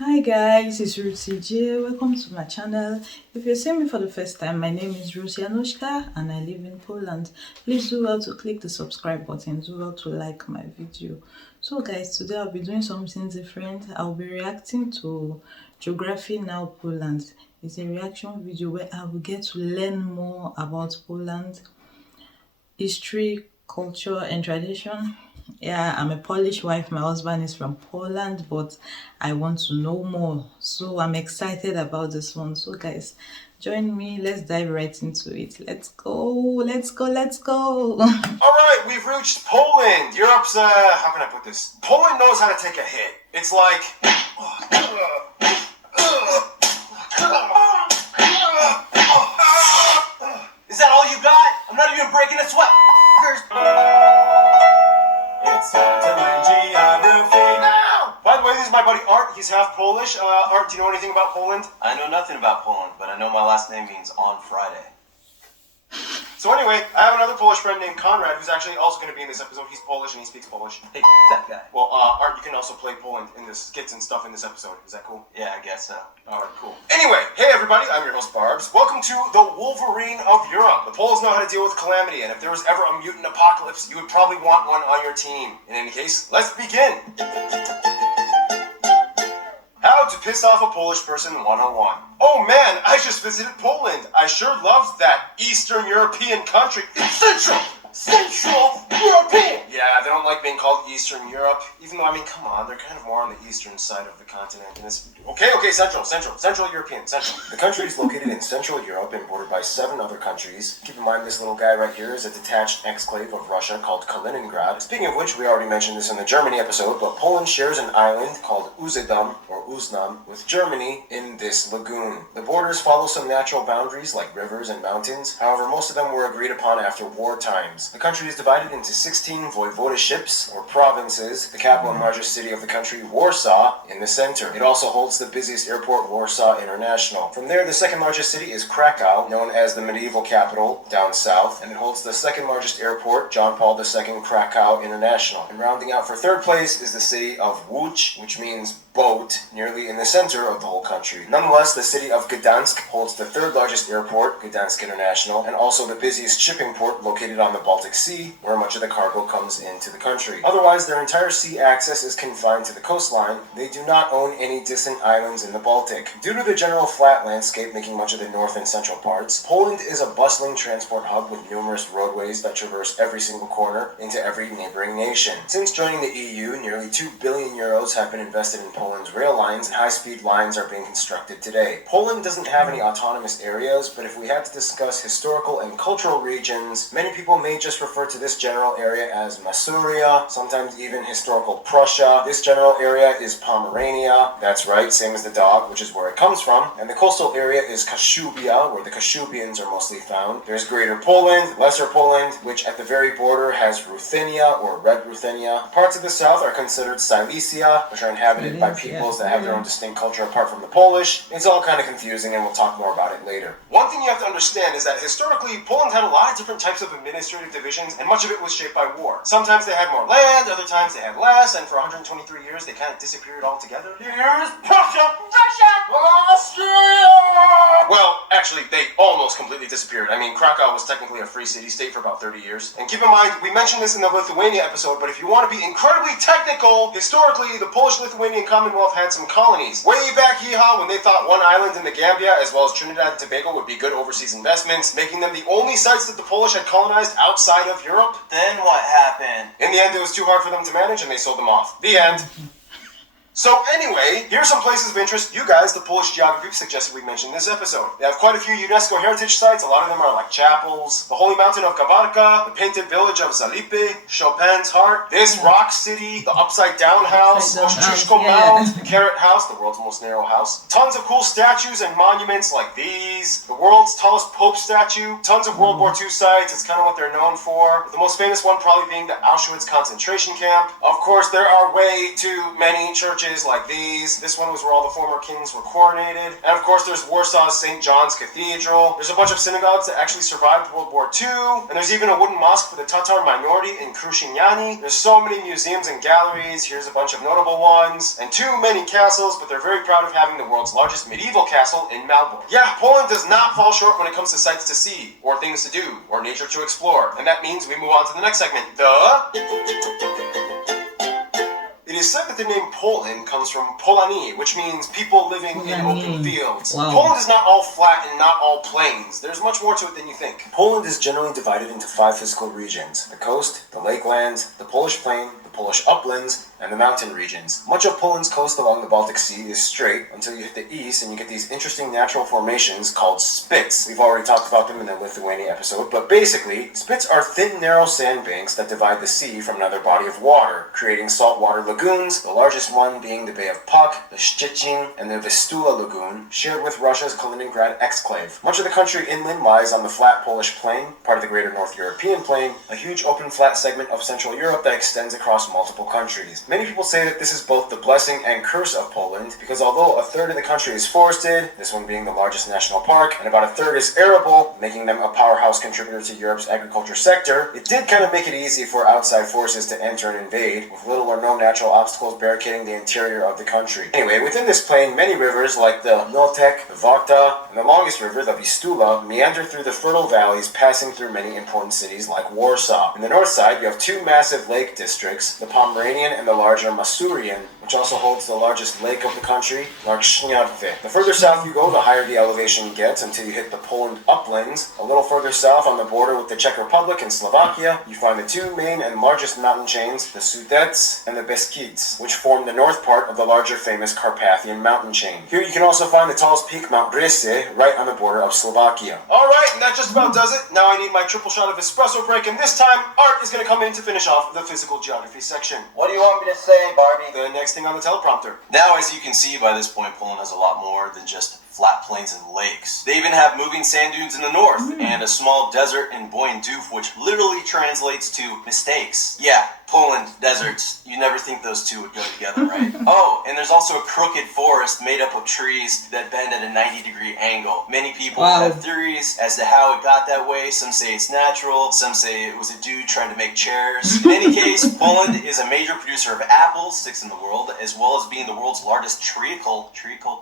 Hi guys, it's Ruthie J. Welcome to my channel. If you're seeing me for the first time, my name is Ruthie Anushka and I live in Poland. Please do well to click the subscribe button, do well to like my video. So guys, today I'll be doing something different. I'll be reacting to Geography Now Poland. It's a reaction video where I will get to learn more about Poland, history, culture, and tradition. Yeah, I'm a Polish wife. My husband is from Poland, but I want to know more. So I'm excited about this one. So, guys, join me. Let's dive right into it. Let's go. Let's go. Let's go. All right, we've reached Poland. Europe's, how can I put this? Poland knows how to take a hit. It's like... Is that all you got? I'm not even breaking a sweat. It's time to learn geography now! By the way, this is my buddy Art. He's half Polish. Art, do you know anything about Poland? I know nothing about Poland, but I know my last name means on Friday. So anyway, I have another Polish friend named Conrad who's actually also going to be in this episode. He's Polish and he speaks Polish. Hey, that guy. Well, Art, you can also play Poland in the skits and stuff in this episode. Is that cool? Yeah, I guess so. Alright, cool. Anyway, hey everybody, I'm your host Barbs. Welcome to the Wolverine of Europe. The Poles know how to deal with calamity, and if there was ever a mutant apocalypse, you would probably want one on your team. In any case, let's begin. How to piss off a Polish person 101. Oh man, I just visited Poland. I sure loved that Eastern European country. It's Central European! Yeah, they don't like being called Eastern Europe, even though, I mean, come on, they're kind of more on the eastern side of the continent. And it's... Okay, Central European, Central. The country is located in Central Europe and bordered by 7 other countries. Keep in mind, this little guy right here is a detached exclave of Russia called Kaliningrad. Speaking of which, we already mentioned this in the Germany episode, but Poland shares an island called Uzedam, or Uznam, with Germany in this lagoon. The borders follow some natural boundaries like rivers and mountains. However, most of them were agreed upon after war times. The country is divided into 16 voivodeships, or provinces. The capital and largest city of the country, Warsaw, in the center. It also holds the busiest airport, Warsaw International. From there, the second largest city is Krakow, known as the medieval capital, down south, and it holds the second largest airport, John Paul II Krakow International. And rounding out for third place is the city of Łódź, which means boat, nearly in the center of the whole country. Nonetheless, the city of Gdansk holds the third largest airport, Gdansk International, and also the busiest shipping port located on the Baltic Sea, where much of the cargo comes into the country. Otherwise, their entire sea access is confined to the coastline. They do not own any distant islands in the Baltic. Due to the general flat landscape making much of the north and central parts, Poland is a bustling transport hub with numerous roadways that traverse every single corner into every neighboring nation. Since joining the EU, nearly 2 billion euros have been invested in Poland's rail lines, and high-speed lines are being constructed today. Poland doesn't have any autonomous areas, but if we had to discuss historical and cultural regions, many people may just refer to this general area as Masuria, sometimes even historical Prussia. This general area is Pomerania, that's right, same as the dog, which is where it comes from, and the coastal area is Kashubia, where the Kashubians are mostly found. There's Greater Poland, Lesser Poland, which at the very border has Ruthenia, or Red Ruthenia. Parts of the south are considered Silesia, which are inhabited by peoples that have their own distinct culture apart from the Polish. It's all kind of confusing, and we'll talk more about it later. One thing you have to understand is that historically, Poland had a lot of different types of administrative divisions, and much of it was shaped by war. Sometimes they had more land, other times they had less, and for 123 years they kind of disappeared altogether. Here's Prussia! Russia! Austria! Well, actually, they almost completely disappeared. I mean, Krakow was technically a free city-state for about 30 years. And keep in mind, we mentioned this in the Lithuania episode, but if you want to be incredibly technical, historically, the Polish-Lithuanian Commonwealth had some colonies. Way back yeehaw, when they thought one island in the Gambia, as well as Trinidad and Tobago, would be good overseas investments, making them the only sites that the Polish had colonized outside of Europe. Then what happened? In the end, it was too hard for them to manage, and they sold them off. The end. So anyway, here's some places of interest you guys, the Polish geography, suggested we mention this episode. They have quite a few UNESCO heritage sites. A lot of them are like chapels. The Holy Mountain of Kavarka, the painted village of Zalipy, Chopin's Heart, this rock city, the Upside Down House, Ostruszko Mound, the Carrot House, the world's most narrow house. Tons of cool statues and monuments like these. The world's tallest Pope statue. Tons of World War II sites. It's kind of what they're known for. The most famous one probably being the Auschwitz concentration camp. Of course, there are way too many churches churches like these. This one was where all the former kings were coronated. And of course, there's Warsaw's St. John's Cathedral. There's a bunch of synagogues that actually survived World War II. And there's even a wooden mosque for the Tatar minority in Kruszyniany. There's so many museums and galleries. Here's a bunch of notable ones. And too many castles, but they're very proud of having the world's largest medieval castle in Malbork. Yeah, Poland does not fall short when it comes to sights to see, or things to do, or nature to explore. And that means we move on to the next segment, It is said that the name Poland comes from Polani, which means people living in open fields. Wow. Poland is not all flat and not all plains. There's much more to it than you think. Poland is generally divided into 5 physical regions: the coast, the lakelands, the Polish plain, the Polish uplands, and the mountain regions. Much of Poland's coast along the Baltic Sea is straight until you hit the east and you get these interesting natural formations called spits. We've already talked about them in the Lithuania episode, but basically, spits are thin, narrow sandbanks that divide the sea from another body of water, creating saltwater lagoons, the largest one being the Bay of Puck, the Szczecin, and the Vistula Lagoon, shared with Russia's Kaliningrad exclave. Much of the country inland lies on the flat Polish plain, part of the greater North European plain, a huge open flat segment of Central Europe that extends across multiple countries. Many people say that this is both the blessing and curse of Poland, because although a third of the country is forested, this one being the largest national park, and about a third is arable, making them a powerhouse contributor to Europe's agriculture sector, it did kind of make it easy for outside forces to enter and invade, with little or no natural obstacles barricading the interior of the country. Anyway, within this plain, many rivers like the Notek, the Varta, and the longest river, the Vistula, meander through the fertile valleys, passing through many important cities like Warsaw. In the north side, you have 2 massive lake districts, the Pomeranian and the larger Masurian, which also holds the largest lake of the country, Lake Śniadwy. The further south you go, the higher the elevation gets until you hit the Poland uplands. A little further south on the border with the Czech Republic and Slovakia, you find the 2 main and largest mountain chains, the Sudets and the Beskids, which form the north part of the larger famous Carpathian mountain chain. Here you can also find the tallest peak, Mount Bresse, right on the border of Slovakia. Alright, and that just about does it. Now I need my triple shot of espresso break, and this time, Art is going to come in to finish off the physical geography section. What do you want me to say, Barbie? The next thing on the teleprompter. Now, as you can see by this point, Poland has a lot more than just flat plains and lakes. They even have moving sand dunes in the north and a small desert in Boyenduf, which literally translates to mistakes. Yeah, Poland, deserts. You never think those two would go together, right? Oh, and there's also a crooked forest made up of trees that bend at a 90-degree angle. Many people have theories as to how it got that way. Some say it's natural, some say it was a dude trying to make chairs. In any case, Poland is a major producer of apples, 6th in the world, as well as being the world's largest treacle,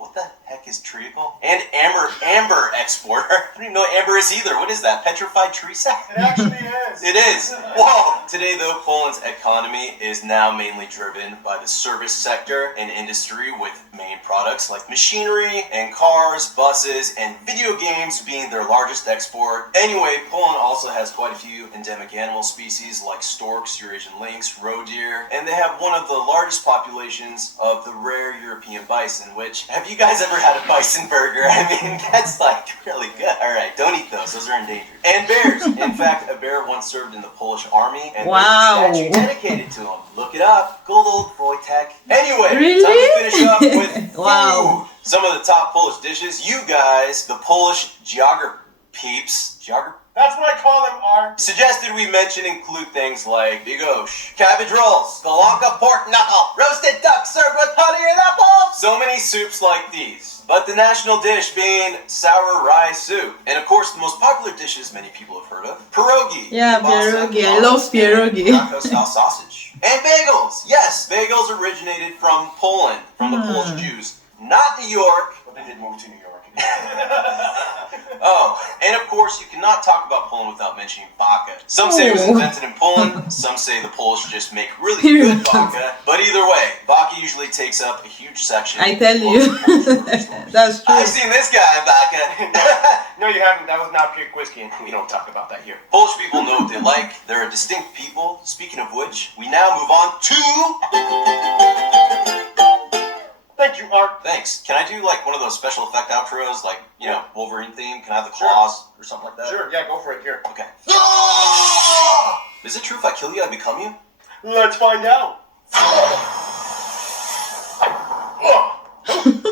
what the heck is treacle? And amber exporter. I don't even know what amber is either. What is that? Petrified tree sap? It actually is. It is. Whoa. Today, though, Poland's economy is now mainly driven by the service sector and industry, with main products like machinery and cars, buses, and video games being their largest export. Anyway, Poland also has quite a few endemic animal species like storks, Eurasian lynx, roe deer, and they have one of the largest populations of the rare European bison, which, have you guys ever had a bison burger? I mean, that's like really good. Alright, don't eat those are endangered. And bears. In fact, a bear once served in the Polish army, and there's a statue dedicated to him. Look it up. Google Wojtek. Anyway, time to finish up with food. Some of the top Polish dishes. You guys, the Polish geography peeps. That's what I call them, Art. Suggested we mention include things like bigosh, cabbage rolls, galanka pork knuckle, roasted duck served with honey and apples. So many soups like these. But the national dish being sour rye soup. And of course, the most popular dishes many people have heard of, pierogi. Yeah, pierogi. I love pierogi. Krakow-style sausage. And bagels. Yes, bagels originated from Poland, from the Polish Jews. Not New York. But they did move to New York. Oh, and of course, you cannot talk about Poland without mentioning vodka. Some say it was invented in Poland, some say the Polish just make really good vodka, but either way, vodka usually takes up a huge section. I tell you, that's true. I've seen this guy in vodka. No, you haven't. That was not pure whiskey, and we don't talk about that here. Polish people know what they like. They're a distinct people. Speaking of which, we now move on to... Thank you, Art. Thanks. Can I do like one of those special effect outros, like, you know, Wolverine theme? Can I have the claws or something like that? Sure, yeah, go for it. Here. Okay. Is it true if I kill you, I become you? Let's find out.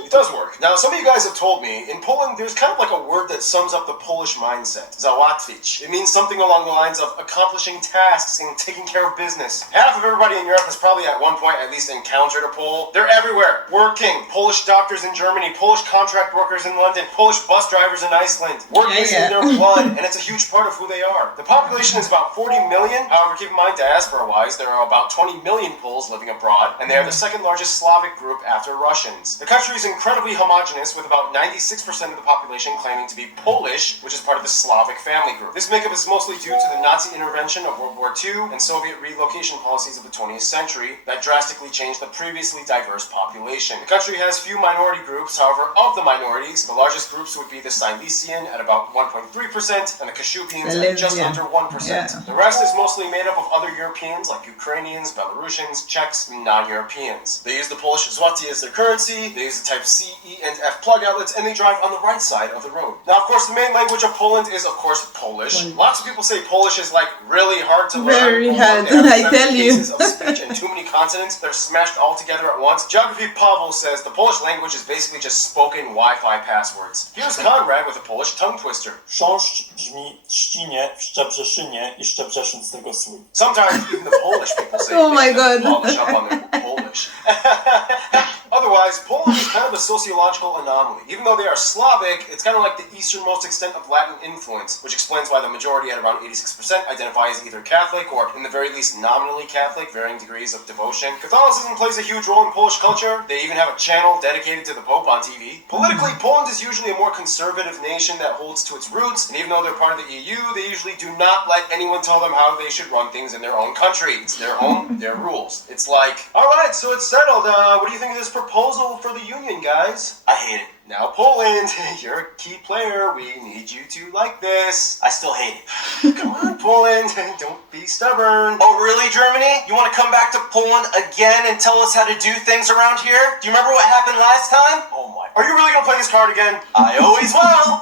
It does work. Now, some of you guys have told me, in Poland, there's kind of like a word that sums up the Polish mindset. Załatwić. It means something along the lines of accomplishing tasks and taking care of business. Half of everybody in Europe has probably at one point at least encountered a Pole. They're everywhere, working. Polish doctors in Germany, Polish contract workers in London, Polish bus drivers in Iceland. Work is in their blood, and it's a huge part of who they are. The population is about 40 million. However, keep in mind, diaspora-wise, there are about 20 million Poles living abroad, and they are the second largest Slavic group after Russians. The country is incredibly homogenous, with about 96% of the population claiming to be Polish, which is part of the Slavic family group. This makeup is mostly due to the Nazi intervention of World War II and Soviet relocation policies of the 20th century that drastically changed the previously diverse population. The country has few minority groups. However, of the minorities, the largest groups would be the Silesian at about 1.3% and the Kashubians at just under 1%. Yeah. The rest is mostly made up of other Europeans like Ukrainians, Belarusians, Czechs, and non-Europeans. They use the Polish zloty as their currency, they use the type C, E, and F plug outlets, and they drive on the right side of the road. Now, of course, the main language of Poland is, of course, Polish. Lots of people say Polish is like really hard to learn. Very hard, They have I 7 tell you. cases of speech and too many consonants that are smashed all together at once. Geography Pavel says the Polish language is basically just spoken Wi-Fi passwords. Here's Conrad with a Polish tongue twister. Chrząszcz brzmi trzcinie w Szczebrzeszynie i Szczebrzeszyn z tego słynie. Sometimes even the Polish people say Oh my God. polish up on their Polish. Otherwise, Poland is kind of a sociological anomaly. Even though they are Slavic, it's kind of like the easternmost extent of Latin influence, which explains why the majority at around 86% identify as either Catholic or, in the very least, nominally Catholic, varying degrees of devotion. Catholicism plays a huge role in Polish culture. They even have a channel dedicated to the Pope on TV. Politically, Poland is usually a more conservative nation that holds to its roots, and even though they're part of the EU, they usually do not let anyone tell them how they should run things in their own country. It's their home, their rules. It's like, alright, so it's settled. What do you think of this proposal for the union, guys? I hate it. Now, Poland, you're a key player. We need you to like this. I still hate it. Come on, Poland, don't be stubborn. Oh, really, Germany? You want to come back to Poland again and tell us how to do things around here? Do you remember what happened last time? Oh my. Are you really gonna play this card again? I always will.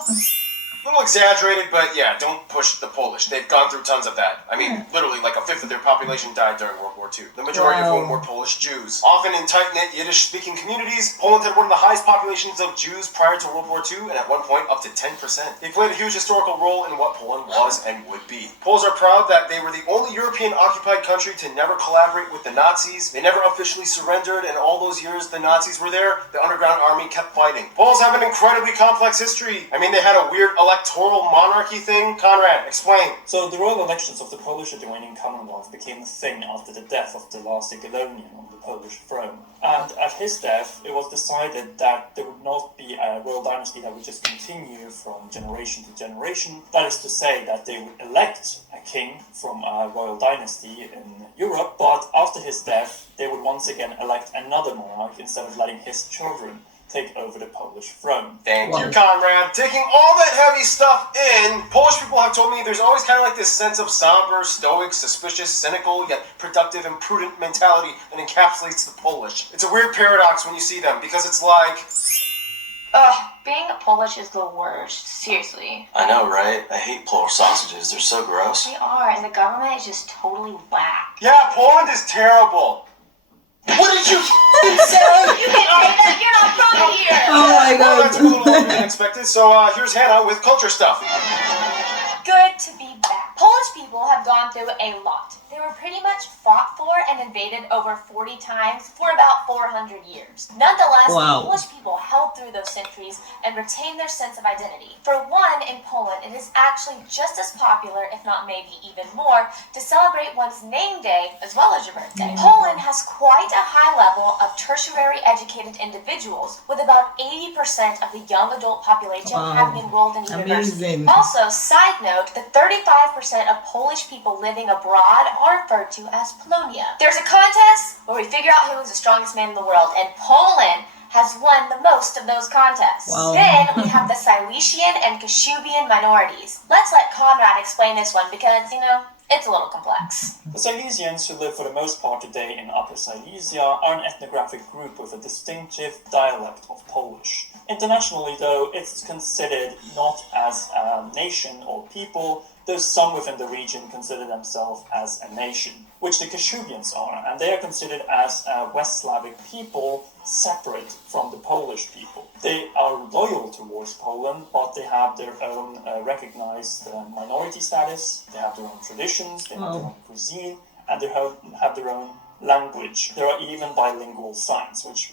A little exaggerated, but yeah, don't push the Polish. They've gone through tons of that. I mean, literally, like a fifth of their population died during World War II. The majority of whom were Polish Jews. Often in tight-knit Yiddish-speaking communities, Poland had one of the highest populations of Jews prior to World War II, and at one point up to 10%. They played a huge historical role in what Poland was and would be. Poles are proud that they were the only European-occupied country to never collaborate with the Nazis. They never officially surrendered, and all those years the Nazis were there, the underground army kept fighting. Poles have an incredibly complex history. I mean, they had a weird electoral monarchy thing. Conrad, explain. So the royal elections of the Polish-Lithuanian Commonwealth became a thing after the death of the last Jagiellonian on the Polish throne. And at his death, it was decided that there would not be a royal dynasty that would just continue from generation to generation. That is to say that they would elect a king from a royal dynasty in Europe, but after his death, they would once again elect another monarch instead of letting his children take over the Polish throne. Thank you, Conrad. Taking all that heavy stuff in, Polish people have told me there's always kind of like this sense of somber, stoic, suspicious, cynical, yet productive and prudent mentality that encapsulates the Polish. It's a weird paradox when you see them, because it's like... Ugh, being Polish is the worst. Seriously. I know, right? I hate Polish sausages. They're so gross. They are, and the government is just totally whack. Yeah, Poland is terrible. What did you say? You can't say that, you're not from here! Oh my Well, that's a little god. longer than expected, so here's Hannah with culture stuff. Good to be back. Polish people have gone through a lot. They were pretty much fought for and invaded over 40 times for about 400 years. Nonetheless, Wow. Polish people held through those centuries and retained their sense of identity. For one, in Poland, it is actually just as popular, if not maybe even more, to celebrate one's name day as well as your birthday. Poland has quite a high level of tertiary educated individuals, with about 80% of the young adult population Wow. having enrolled in university. Amazing. Also, side note, the 35% of Polish people living abroad are referred to as Polonia. There's a contest where we figure out who is the strongest man in the world, and Poland has won the most of those contests. Wow. Then we have the Silesian and Kashubian minorities. Let's let Conrad explain this one because, it's a little complex. The Silesians, who live for the most part today in Upper Silesia, are an ethnographic group with a distinctive dialect of Polish. Internationally, though, it's considered not as a nation or people, though some within the region consider themselves as a nation, which the Kashubians are, and they are considered as a West Slavic people separate from the Polish people. They are loyal towards Poland, but they have their own recognized minority status, they have their own traditions, they have their own cuisine, and they have their own language. There are even bilingual signs, which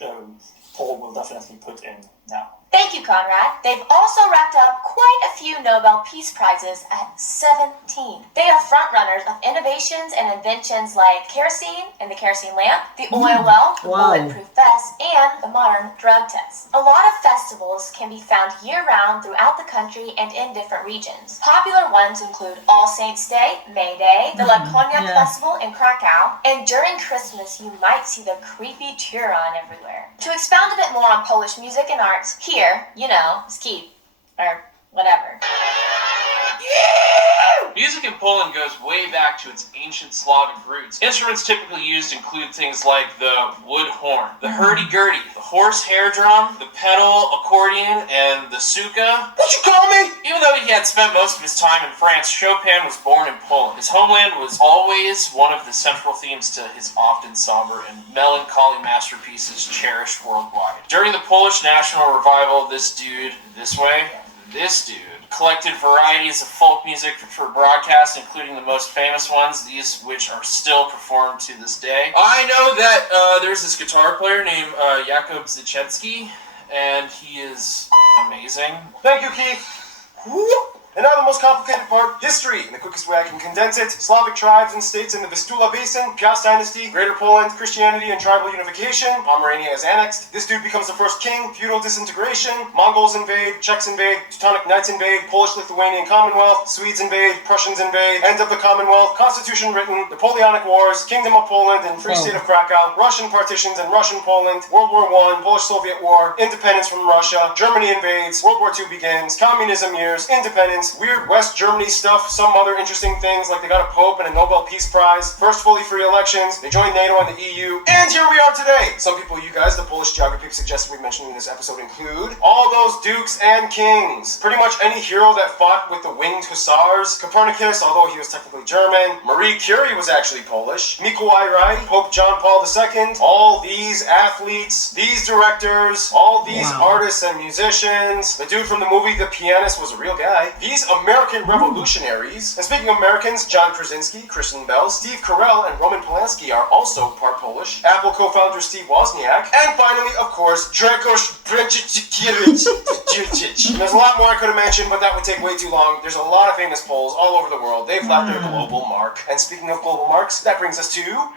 Paul will definitely put in now. Thank you, Conrad. They've also racked up quite a few Nobel Peace Prizes at 17. They are frontrunners of innovations and inventions like kerosene and the kerosene lamp, the oil well, the bulletproof vest, and the modern drug test. A lot of festivals can be found year-round throughout the country and in different regions. Popular ones include All Saints' Day, May Day, the Lakonia Festival in Krakow, and during Christmas you might see the creepy Turon everywhere. To expound a bit more on Polish music and arts, here, Skip, or whatever. Music in Poland goes way back to its ancient Slavic roots. Instruments typically used include things like the wood horn, the hurdy-gurdy, the horse hair drum, the pedal accordion, and the suka. What you call me? Even though he had spent most of his time in France, Chopin was born in Poland. His homeland was always one of the central themes to his often somber and melancholy masterpieces cherished worldwide. During the Polish National Revival, this dude, collected varieties of folk music for broadcast, including the most famous ones, these which are still performed to this day. I know that there's this guitar player named Jakub Zichenski, and he is amazing. Thank you, Keith. And now the most complicated part, history. In the quickest way I can condense it, Slavic tribes and states in the Vistula Basin, Piast Dynasty, Greater Poland, Christianity and tribal unification, Pomerania is annexed, this dude becomes the first king, feudal disintegration, Mongols invade, Czechs invade, Teutonic Knights invade, Polish-Lithuanian Commonwealth, Swedes invade, Prussians invade, end of the Commonwealth, Constitution written, Napoleonic Wars, Kingdom of Poland and Free State of Krakow, Russian partitions and Russian Poland, World War I, Polish-Soviet War, independence from Russia, Germany invades, World War II begins, communism years, independence, weird West Germany stuff, some other interesting things like they got a Pope and a Nobel Peace Prize, first fully free elections, they joined NATO and the EU, and here we are today! Some people, you guys, the Polish geography suggested we mentioned in this episode include all those dukes and kings, pretty much any hero that fought with the winged hussars, Copernicus, although he was technically German, Marie Curie was actually Polish, Mikołaj Rai, Pope John Paul II, all these athletes, these directors, all these artists and musicians, the dude from the movie The Pianist was a real guy, these American revolutionaries, and speaking of Americans, John Krasinski, Kristen Bell, Steve Carell, and Roman Polanski are also part Polish, Apple co-founder Steve Wozniak, and finally, of course, Grzegorz Brzezinkiewicz. There's a lot more I could have mentioned, but that would take way too long. There's a lot of famous Poles all over the world. They've left their global mark. And speaking of global marks, that brings us to...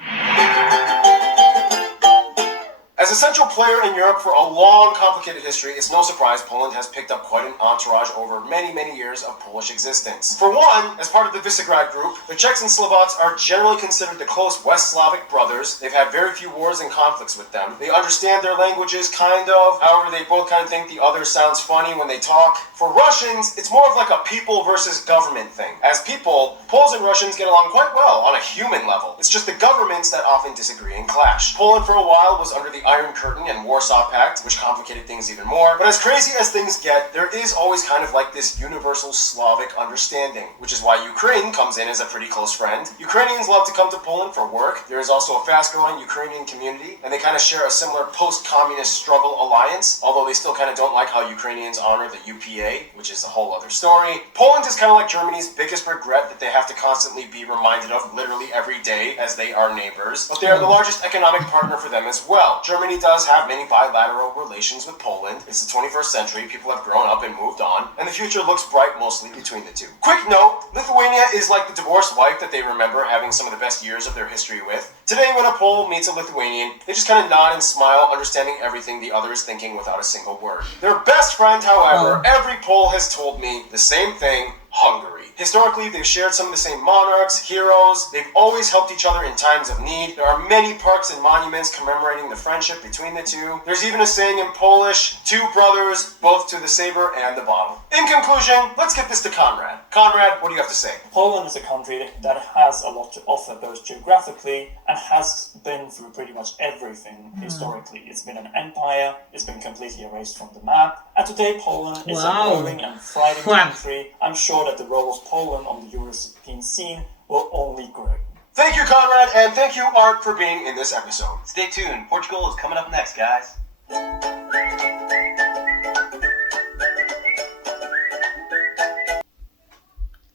As a central player in Europe for a long, complicated history, it's no surprise Poland has picked up quite an entourage over many, many years of Polish existence. For one, as part of the Visegrad Group, the Czechs and Slovaks are generally considered the close West Slavic brothers. They've had very few wars and conflicts with them. They understand their languages, kind of. However, they both kind of think the other sounds funny when they talk. For Russians, it's more of like a people versus government thing. As people, Poles and Russians get along quite well on a human level. It's just the governments that often disagree and clash. Poland for a while was under the Iron Curtain and Warsaw Pact, which complicated things even more. But as crazy as things get, there is always kind of like this universal Slavic understanding, which is why Ukraine comes in as a pretty close friend. Ukrainians love to come to Poland for work. There is also a fast-growing Ukrainian community, and they kind of share a similar post-communist struggle alliance, although they still kind of don't like how Ukrainians honor the UPA, which is a whole other story. Poland is kind of like Germany's biggest regret that they have to constantly be reminded of literally every day as they are neighbors, but they are the largest economic partner for them as well. Germany does have many bilateral relations with Poland. It's the 21st century, people have grown up and moved on, and the future looks bright mostly between the two. Quick note, Lithuania is like the divorced wife that they remember having some of the best years of their history with. Today when a Pole meets a Lithuanian, they just kind of nod and smile, understanding everything the other is thinking without a single word. Their best friend, however, every Pole has told me the same thing, Hungary. Historically, they've shared some of the same monarchs, heroes. They've always helped each other in times of need. There are many parks and monuments commemorating the friendship between the two. There's even a saying in Polish, two brothers, both to the saber and the bottle. In conclusion, let's get this to Conrad. Conrad, what do you have to say? Poland is a country that has a lot to offer both geographically and has been through pretty much everything historically. It's been an empire, it's been completely erased from the map, And today Poland is a growing and thriving country. I'm sure that the role of Poland on the European scene will only grow. Thank you, Conrad, and thank you, Art, for being in this episode. Stay tuned. Portugal is coming up next, guys.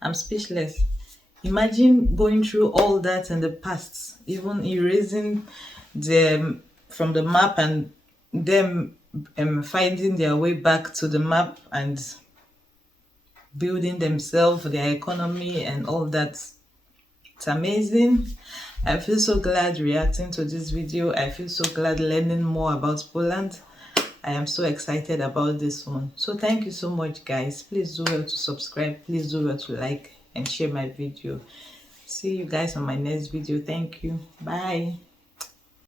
I'm speechless. Imagine going through all that in the past, even erasing them from the map and them finding their way back to the map and building themselves, their economy and all that. It's amazing. I feel so glad reacting to this video. I feel so glad learning more about Poland. I am so excited about this one. So thank you so much, guys. Please do well to subscribe. Please do well to like and share my video. See you guys on my next video. Thank you. Bye.